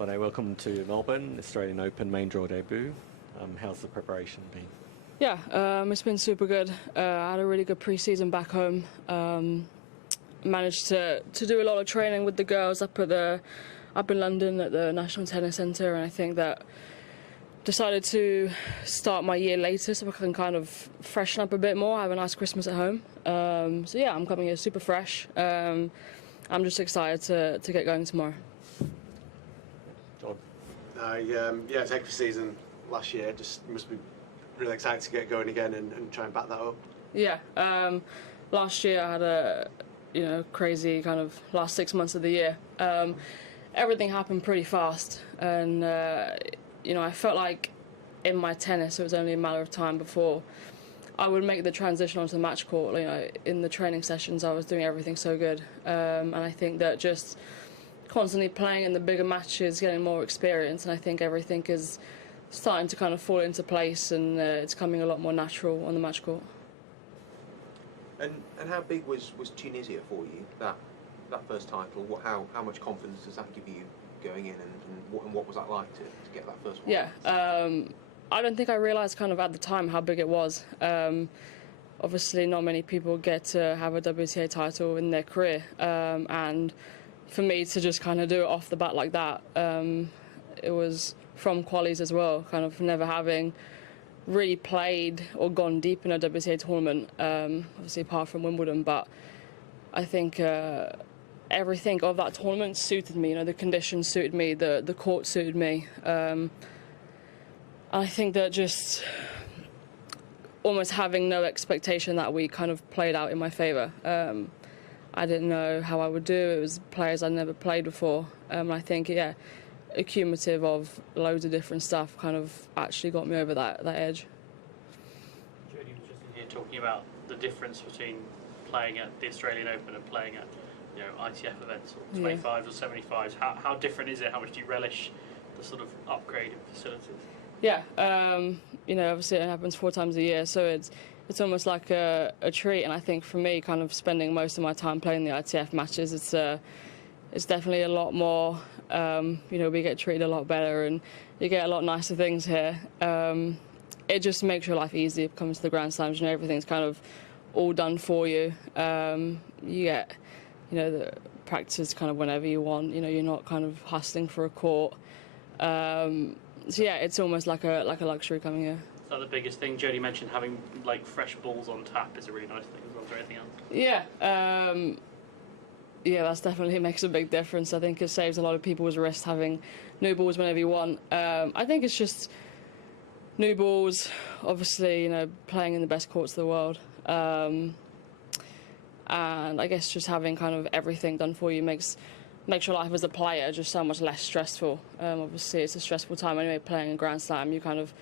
Sonay, welcome to Melbourne, Australian Open main draw debut. How's the preparation been? Yeah, it's been super good. I had a really good pre-season back home. Managed to do a lot of training with the girls up in London at the National Tennis Centre, and I think that decided to start my year later so I can kind of freshen up a bit more, have a nice Christmas at home. So yeah, I'm coming here super fresh. I'm just excited to get going tomorrow. John? It's egg for season last year. Just must be really excited to get going again and try and back that up. Yeah, last year I had a crazy kind of last 6 months of the year. Everything happened pretty fast, and I felt like in my tennis it was only a matter of time before I would make the transition onto the match court. In the training sessions I was doing everything so good, and I think that just constantly playing in the bigger matches, getting more experience, and I think everything is starting to kind of fall into place, and it's coming a lot more natural on the match court. And how big was Tunisia for you, that first title? How much confidence does that give you going in, and what was that like to get that first one? Yeah, I don't think I realised kind of at the time how big it was. Obviously not many people get to have a WTA title in their career, and for me to just kind of do it off the bat like that, it was from qualies as well, kind of never having really played or gone deep in a WTA tournament, obviously apart from Wimbledon, but I think everything of that tournament suited me. The conditions suited me, the court suited me. I think that just almost having no expectation that week kind of played out in my favour. I didn't know how I would do. It was players I'd never played before. I think, a cumulative of loads of different stuff kind of actually got me over that edge. Jodie was just in here talking about the difference between playing at the Australian Open and playing at ITF events or 25s or 75s. How different is it? How much do you relish the sort of upgraded facilities? Yeah, obviously it happens 4 times a year, so it's almost like a treat. And I think for me, kind of spending most of my time playing the ITF matches, it's definitely a lot more. We get treated a lot better, and you get a lot nicer things here. It just makes your life easier coming to the Grand Slams. Everything's kind of all done for you. You get, the practice kind of whenever you want. You're not kind of hustling for a court. So yeah, it's almost like a luxury coming here. Is that the biggest thing? Jodie mentioned having fresh balls on tap is a really nice thing as well. Is there anything else? Yeah, that definitely makes a big difference. I think it saves a lot of people's wrists having new balls whenever you want. I think it's just new balls, obviously, playing in the best courts of the world. And I guess just having kind of everything done for you makes your life as a player just so much less stressful. Obviously, it's a stressful time anyway, playing a Grand Slam. You kind of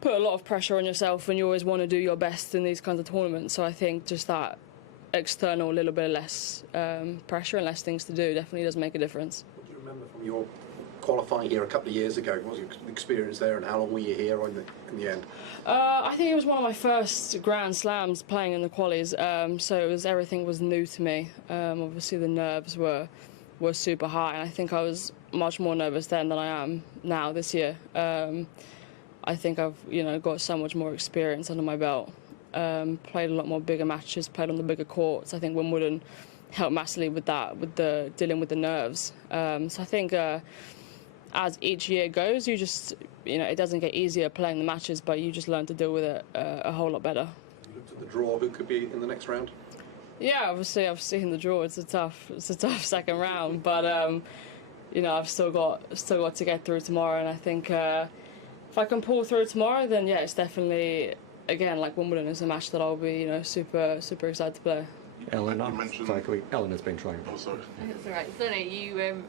put a lot of pressure on yourself, and you always want to do your best in these kinds of tournaments. So I think just that external little bit less pressure and less things to do definitely does make a difference. What do you remember from your qualifying here a couple of years ago? What was your experience there, and how long were you here in the end? I think it was one of my first Grand Slams playing in the qualies, so everything was new to me. Obviously the nerves were super high, and I think I was much more nervous then than I am now this year. I think I've got so much more experience under my belt. Played a lot more bigger matches, played on the bigger courts. I think Wimbledon helped massively with that, with the dealing with the nerves. So I think as each year goes, you just, it doesn't get easier playing the matches, but you just learn to deal with it a whole lot better. You looked at the draw, who could be in the next round? Yeah, obviously I've seen the draw. It's a tough second round, but I've still got to get through tomorrow, and I think if I can pull through tomorrow, then yeah, it's definitely, again, like Wimbledon is a match that I'll be super excited to play. Eleanor's been trying. Oh, sorry. That's all right. Sonay, you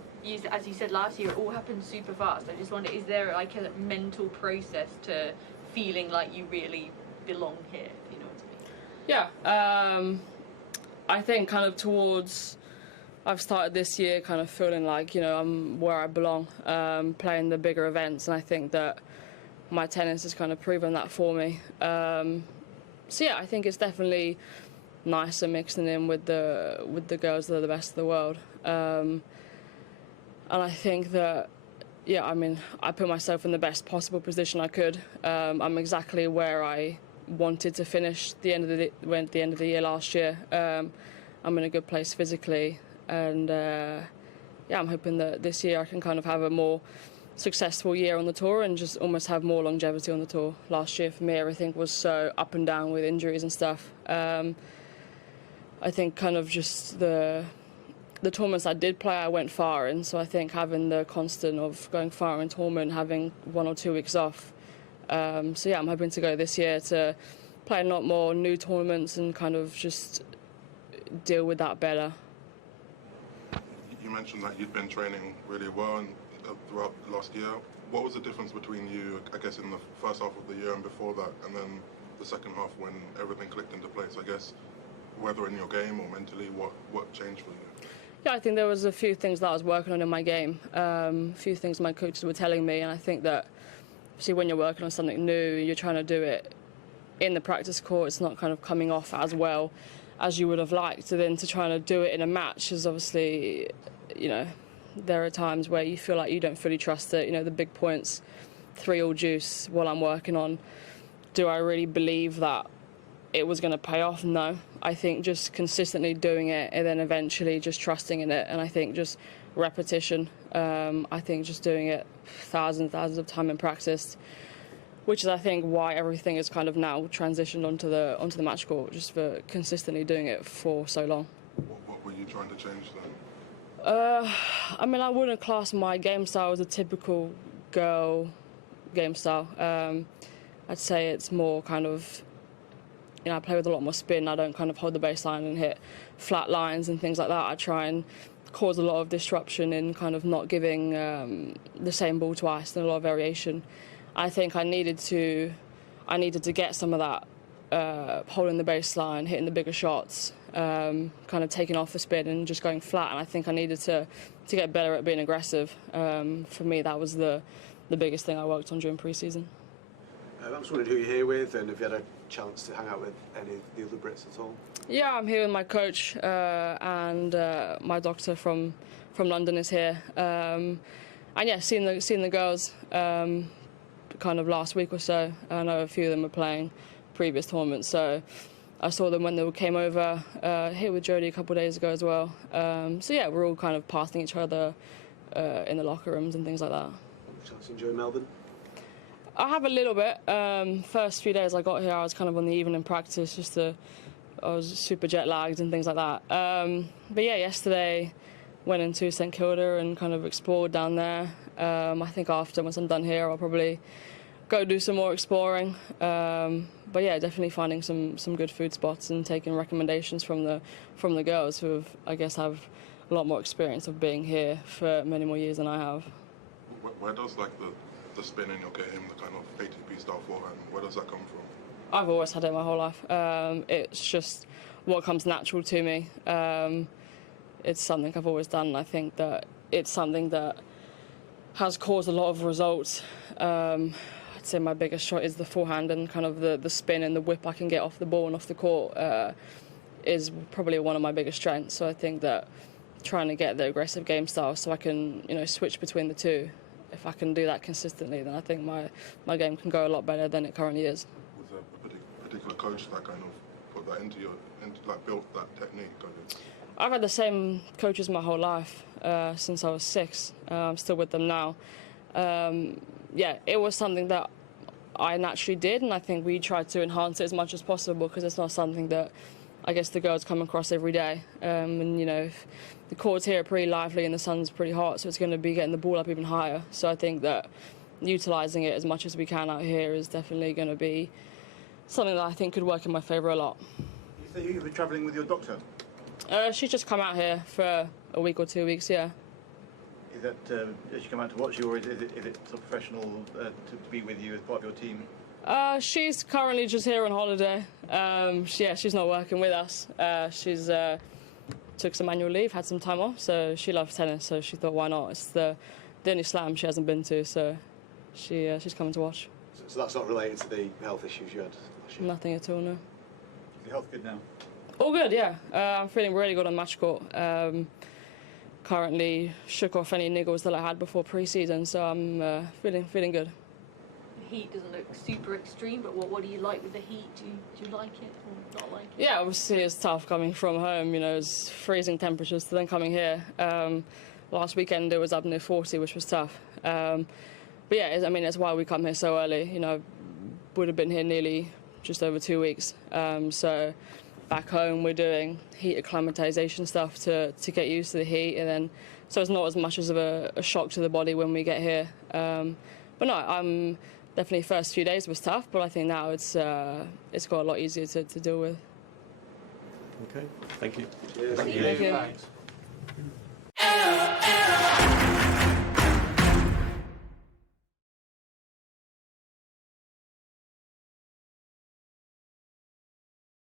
as you said last year, it all happened super fast. I just wonder, is there a mental process to feeling like you really belong here, if you know what I mean? Yeah, I think kind of I've started this year kind of feeling like, I'm where I belong, playing the bigger events, and I think that my tennis has kind of proven that for me. So yeah, I think it's definitely nicer mixing in with the girls that are the best of the world. And I think that yeah, I mean, I put myself in the best possible position I could. I'm exactly where I wanted to finish the end of the year last year. I'm in a good place physically, and yeah, I'm hoping that this year I can kind of have a more successful year on the tour and just almost have more longevity on the tour. Last year for me, everything was so up and down with injuries and stuff. I think kind of just the tournaments I did play, I went far in. So I think having the constant of going far in tournament, having 1 or 2 weeks off. So yeah, I'm hoping to go this year to play a lot more new tournaments and kind of just deal with that better. You mentioned that you'd been training really well and throughout last year. What was the difference between you, I guess, in the first half of the year and before that, and then the second half when everything clicked into place? I guess whether in your game or mentally, what changed for you? Yeah, I think there was a few things that I was working on in my game. A few things my coaches were telling me, and I think that, see, when you're working on something new, you're trying to do it in the practice court. It's not kind of coming off as well as you would have liked. So then to try to do it in a match is obviously, you know, there are times where you feel like you don't fully trust it. You know, the big points, 3-all juice, what I'm working on. Do I really believe that it was going to pay off? No. I think just consistently doing it and then eventually just trusting in it. And I think just repetition. I think just doing it thousands of times in practice, which is, I think, why everything is kind of now transitioned onto the match court, just for consistently doing it for so long. What were you trying to change then? I mean, I wouldn't class my game style as a typical girl game style. I'd say it's more kind of, you know, I play with a lot more spin. I don't kind of hold the baseline and hit flat lines and things like that. I try and cause a lot of disruption in kind of not giving the same ball twice and a lot of variation. I think I needed to get some of that holding the baseline, hitting the bigger shots, kind of taking off the spin and just going flat. And I think I needed to get better at being aggressive. For me, that was the biggest thing I worked on during pre-season. I was wondering who you're here with and if you had a chance to hang out with any of the other Brits at all. Yeah, I'm here with my coach and my doctor from London is here. And yeah, seeing the girls kind of last week or so. I know a few of them were playing previous tournaments, so I saw them when they came over here with Jodie a couple of days ago as well. So yeah, we're all kind of passing each other in the locker rooms and things like that. Chance to enjoy Melbourne? I have a little bit. First few days I got here, I was kind of on the evening practice, I was super jet lagged and things like that. But yeah, yesterday went into St Kilda and kind of explored down there. I think after, once I'm done here, I'll probably go do some more exploring. But yeah, definitely finding some good food spots and taking recommendations from the girls who have, I guess, have a lot more experience of being here for many more years than I have. Where does like the spin in your game, the kind of ATP style forehand, where does that come from? I've always had it my whole life. It's just what comes natural to me. It's something I've always done. I think that it's something that has caused a lot of results. I'd say my biggest shot is the forehand, and kind of the spin and the whip I can get off the ball and off the court is probably one of my biggest strengths. So I think that trying to get the aggressive game style so I can, you know, switch between the two, if I can do that consistently, then I think my game can go a lot better than it currently is. Was there a particular coach that kind of put that into like built that technique? I've had the same coaches my whole life since I was 6. I'm still with them now. Yeah, it was something that I naturally did, and I think we tried to enhance it as much as possible because it's not something that I guess the girls come across every day. And you know, the courts here are pretty lively and the sun's pretty hot, so it's going to be getting the ball up even higher. So I think that utilising it as much as we can out here is definitely going to be something that I think could work in my favour a lot. You say you've been travelling with your doctor? She's just come out here for a week or 2 weeks, yeah. Is that, does she come out to watch you, or is it sort of professional to be with you as part of your team? She's currently just here on holiday. Yeah, she's not working with us. She's took some annual leave, had some time off, so she loves tennis, so she thought, why not? It's the only slam she hasn't been to, so she's coming to watch. So that's not related to the health issues you had last year? Nothing at all, no. Is your health good now? All good, yeah. I'm feeling really good on match court. currently shook off any niggles that I had before pre-season, so I'm feeling good. The heat doesn't look super extreme, but what do you like with the heat? Do you like it or not like it? Yeah, obviously it's tough coming from home. It's freezing temperatures to then coming here. Last weekend it was up near 40, which was tough. But yeah, that's why we come here so early. Would have been here nearly just over 2 weeks. So back home we're doing heat acclimatization stuff to get used to the heat, and then so it's not as much as of a shock to the body when we get here. But no, I'm definitely first few days was tough, but I think now it's got a lot easier to deal with. Okay, thank you. Cheers. Thank you. Thank you. Thanks.